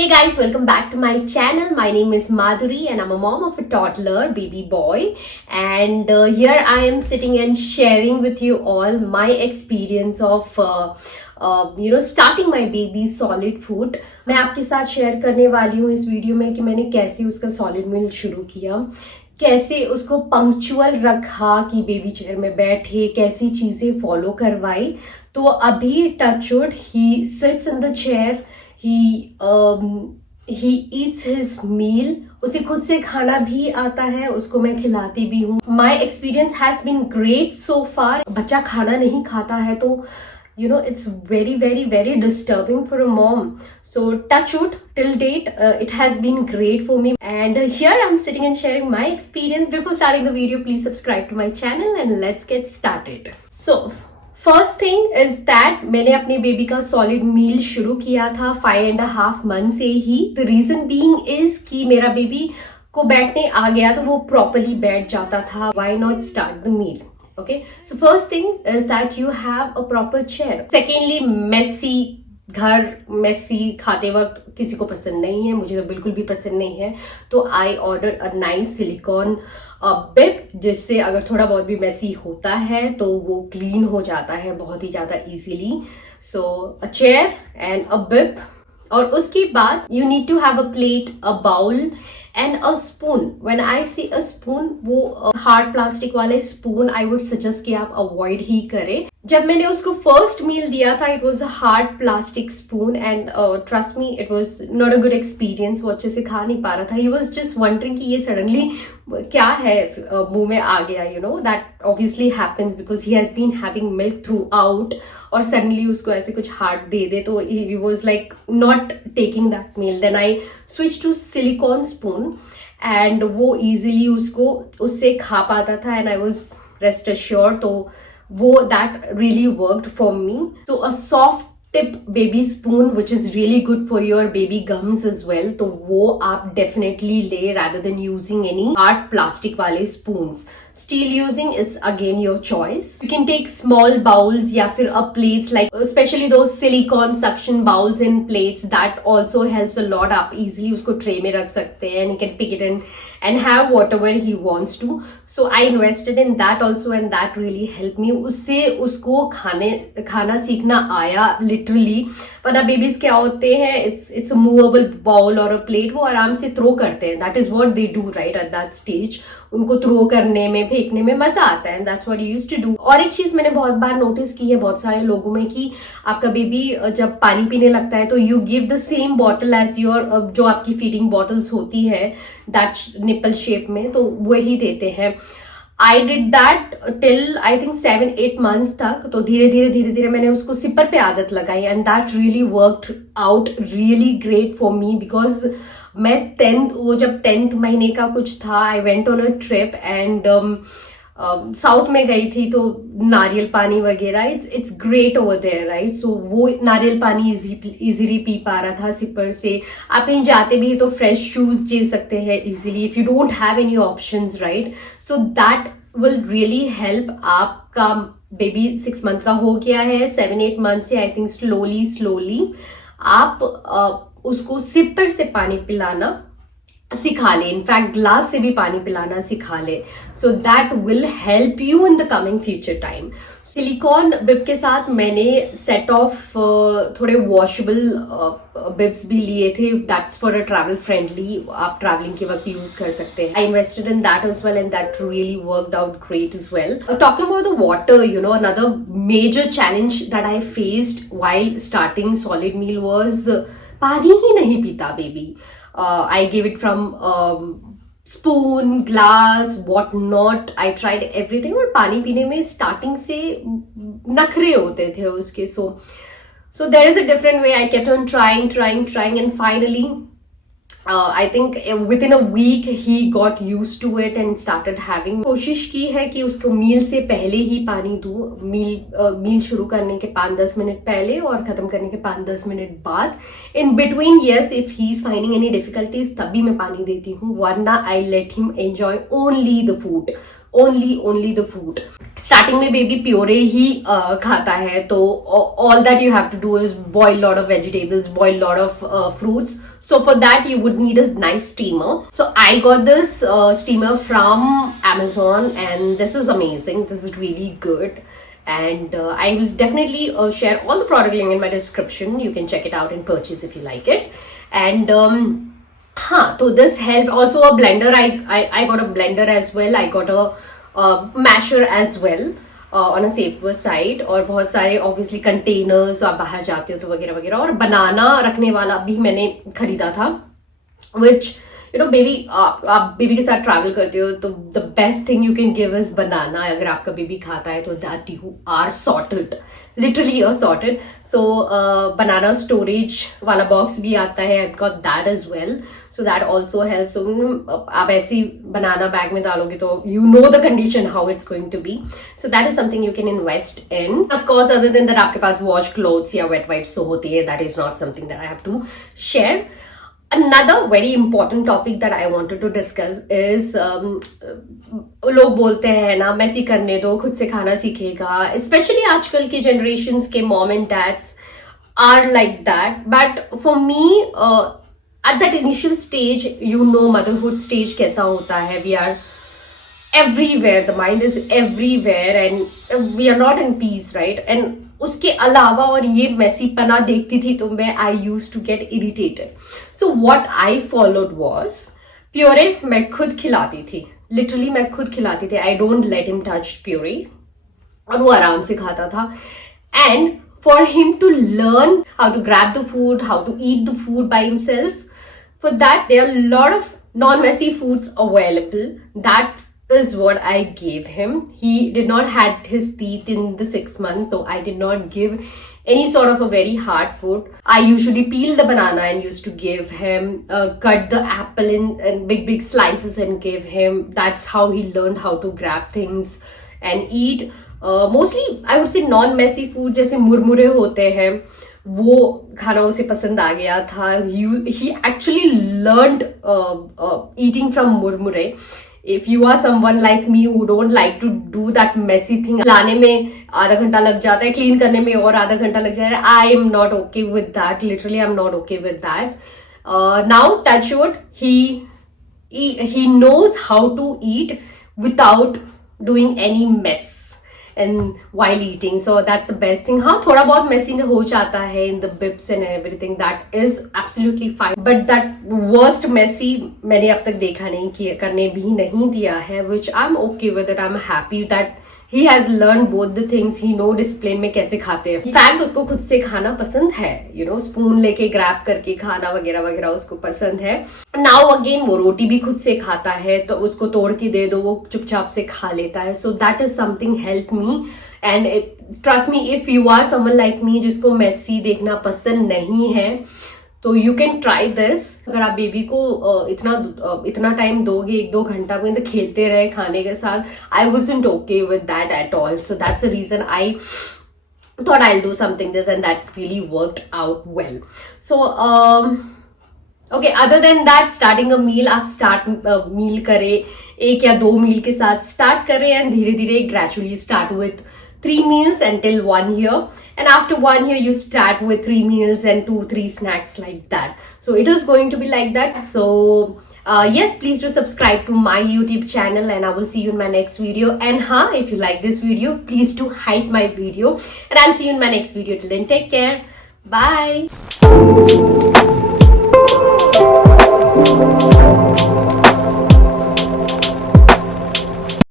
Hey guys, welcome back to my channel. My name is Madhuri and I'm a mom of a toddler, baby boy. And here I am sitting and sharing with you all my experience of starting my baby solid food. मैं आपके साथ शेयर करने वाली हूँ इस वीडियो में कि मैंने कैसे उसका सॉलिड मील शुरू किया, कैसे उसको पंक्चुअल रखा कि बेबी चेयर में बैठे, कैसी चीजें फॉलो करवाई. तो अभी touchwood he sits in the chair, he eats his meal. उसे खुद से खाना भी आता है, उसको मैं खिलाती भी हूँ. My experience has been great so far. बच्चा खाना नहीं खाता है तो it's very disturbing for a mom. So touch wood, till date it has been great for me. And here I'm sitting and sharing my experience. Before starting the video, please subscribe to my channel and let's get started. So first thing is that मैंने अपने बेबी का सॉलिड मील शुरू किया था 5.5 मंथ से ही. The reason being is कि मेरा बेबी को बैठने आ गया तो वो प्रॉपरली बैठ जाता था. Why not start the meal? Okay, so first thing is that you have a proper chair. Secondly, messy घर, मेसी खाते वक्त किसी को पसंद नहीं है, मुझे तो बिल्कुल भी पसंद नहीं है. तो I order a nice silicone bib, जिससे अगर थोड़ा बहुत भी मेसी होता है तो वो क्लीन हो जाता है बहुत ही ज्यादा easily. So a chair and a bib. और उसके बाद you need to have a plate, a bowl and a spoon. When I see a spoon, वो हार्ड प्लास्टिक वाले स्पून आई वुड सजेस्ट कि आप अवॉइड ही करें. जब मैंने उसको फर्स्ट मील दिया था, it was a hard plastic spoon and trust me, it was not a good experience. वो अच्छे से खा नहीं पा रहा था. ही वॉज जस्ट वंडरिंग कि ये सडनली क्या है मुंह में आ गया. That obviously happens because he has been having milk throughout, और सडनली उसको ऐसे कुछ हार्ड दे दे तो he was like not taking that meal. Then I switch to silicone spoon and वो इजिली उससे खा पाता था. And I was rest assured, तो वो that really worked for me. So a soft tip baby spoon which is really good for your baby gums as well, तो वो आप definitely ले rather than using any hard plastic वाले spoons. Steel using, it's again your choice. You can take small bowls या फिर plates, like especially those silicone suction bowls and plates, that also helps a lot. आप easily उसको tray में रख सकते हैं and you can pick it in and have whatever he wants to. So I invested in that also and that really helped me. उससे उसको खाना सीखना आया literally. वरना बेबीज क्या होते हैं, it's a movable bowl or a plate, वो आराम से थ्रो करते हैं. That is what they do right at that stage. उनको थ्रो करने में, फेंकने में मजा आता है. That's what you used to do. और एक चीज मैंने बहुत बार नोटिस की है बहुत सारे लोगों में कि आपका बेबी जब पानी पीने लगता है तो you give the same bottle as your, जो आपकी फीडिंग बॉटल्स होती है दैट निपल शेप में, तो वही देते हैं. I did that till I think 7-8 मंथ्स तक. तो धीरे धीरे मैंने उसको सिपर पे आदत लगाई and that really worked out really great for me. Because मैं वो जब 10th महीने का कुछ था, I went on a trip and south में गई थी, तो नारियल पानी वगैरह it's great over there right. So वो नारियल पानी इजीली पी पा रहा था सिपर से. आप कहीं जाते भी तो फ्रेश जूस ले सकते हैं easily if you don't have any options right. So that will really help. आपका बेबी 6 मंथ का हो गया है, 7-8 मंथ से आई थिंक स्लोली आप उसको सिपर से पानी पिलाना सिखा ले. इनफैक्ट ग्लास से भी पानी पिलाना सिखा ले. So that will help you in the coming future time. Silicone bib के साथ मैंने सेट ऑफ थोड़े वॉशेबल बिब्स भी लिए थे. That's for a travel friendly, आप ट्रैवलिंग के वक्त यूज कर सकते हैं. I invested in that as well and that really worked out great as well. Talking about the water, another major challenge that I faced while starting solid meal was पानी ही नहीं पीता baby. I gave it from spoon, glass, what not. I tried everything. और पानी पीने में स्टार्टिंग से नखरे होते थे उसके. So there is a different way. I kept on trying and finally I think within a week he got used to it and started having. कोशिश की है कि उसको मील से पहले ही पानी दूं. मील शुरू करने के 5-10 मिनट पहले और खत्म करने के 5-10 मिनट बाद. In between yes, if he is finding any difficulties तभी मैं पानी देती हूँ, वरना I let him enjoy only the food. only the food. Starting में बेबी प्योरे ही खाता है, तो all that you have to do is boil lot of vegetables, boil lot of fruits. So for that you would need a nice steamer. So I got this steamer from Amazon, and this is amazing. This is really good, and I will definitely share all the product link in my description. You can check it out and purchase if you like it. And so this helped. Also a blender. I got a blender as well. I got a masher as well on a safer side. और बहुत सारे obviously containers, आप बाहर जाते हो तो वगैरह वगैरह. और बनाना रखने वाला भी मैंने खरीदा था, which बेबी आप बेबी के साथ ट्रैवल करते हो तो the best thing you can give is banana. अगर आपका बेबी खाता है तो that you are sorted, literally you are sorted. So banana storage वाला बॉक्स भी आता है, I got that as well. So that also helps. आप ऐसी बनाना बैग में डालोगे तो you know the condition how it's going to be. So that is something you can invest in. Of course other then that आपके पास wash cloths या wet wipes तो होती है. That is not something that I have to share. Another very important topic that I wanted to discuss is लोग बोलते हैं ना मैसी करने दो, खुद से खाना सीखेगा. Especially आजकल के generations के mom and dads are like that. But for me, at that initial stage, motherhood stage कैसा होता है. We are everywhere. The mind is everywhere, and we are not in peace, right? And उसके अलावा और ये मैसी पना देखती थी तो मैं I use to get irritated. So what I followed was puree. मैं खुद खिलाती थी, लिटरली मैं खुद खिलाती थी. I don't let him touch puree, और वो आराम से खाता था. And for him to learn how to grab the food, how to eat the food by himself, for that there are lot of non messy foods available. That is what I gave him. He did not had his teeth in the 6th month, so I did not give any sort of a very hard food. I usually peel the banana and used to give him, cut the apple in big slices and give him. That's how he learned how to grab things and eat. Mostly I would say non messy food, जैसे मुरमुरे होते हैं, वो खाना उसे पसंद आ गया था. He actually learned eating from मुरमुरे. If you are someone like me who don't like to do that messy thing, लाने में आधा घंटा लग जाता है, क्लीन करने में और आधा घंटा लग जाता है. I am not okay with that. Literally, I'm not okay with that. Now, touch wood, he knows how to eat without doing any mess and while eating. So that's the best thing. हाँ, थोड़ा बहुत messy हो जाता है in the bibs and everything. That is absolutely fine. But that worst messy मैंने अब तक देखा नहीं, किया करने भी नहीं दिया है. Which I'm okay with it. I'm happy that he has learned both the things. He know discipline में कैसे खाते हैं. In fact, उसको खुद से खाना पसंद है. स्पून लेके ग्रैब करके खाना वगैरह वगैरह उसको पसंद है. Now again, वो रोटी भी खुद से खाता है, तो उसको तोड़ के दे दो, वो चुपचाप से खा लेता है. So that is something helped me. And trust me, if you are someone like me जिसको मेसी देखना पसंद नहीं है, तो यू कैन ट्राई दिस. अगर आप बेबी को इतना टाइम दोगे, 1-2 घंटा में तो खेलते रहे खाने के साथ, I wasn't okay with that at all. So that's the reason I thought I'll do something this, and that really worked out well. So okay, other than that, starting a meal, आप start meal करें, 1 या 2 मील के साथ start करें, and धीरे धीरे gradually start with 3 meals until 1 year. And after 1 year, you start with 3 meals and 2-3 snacks like that. So it is going to be like that. So yes, please do subscribe to my YouTube channel, and I will see you in my next video. And if you like this video, please do hype my video, and I'll see you in my next video. Till then, take care. Bye.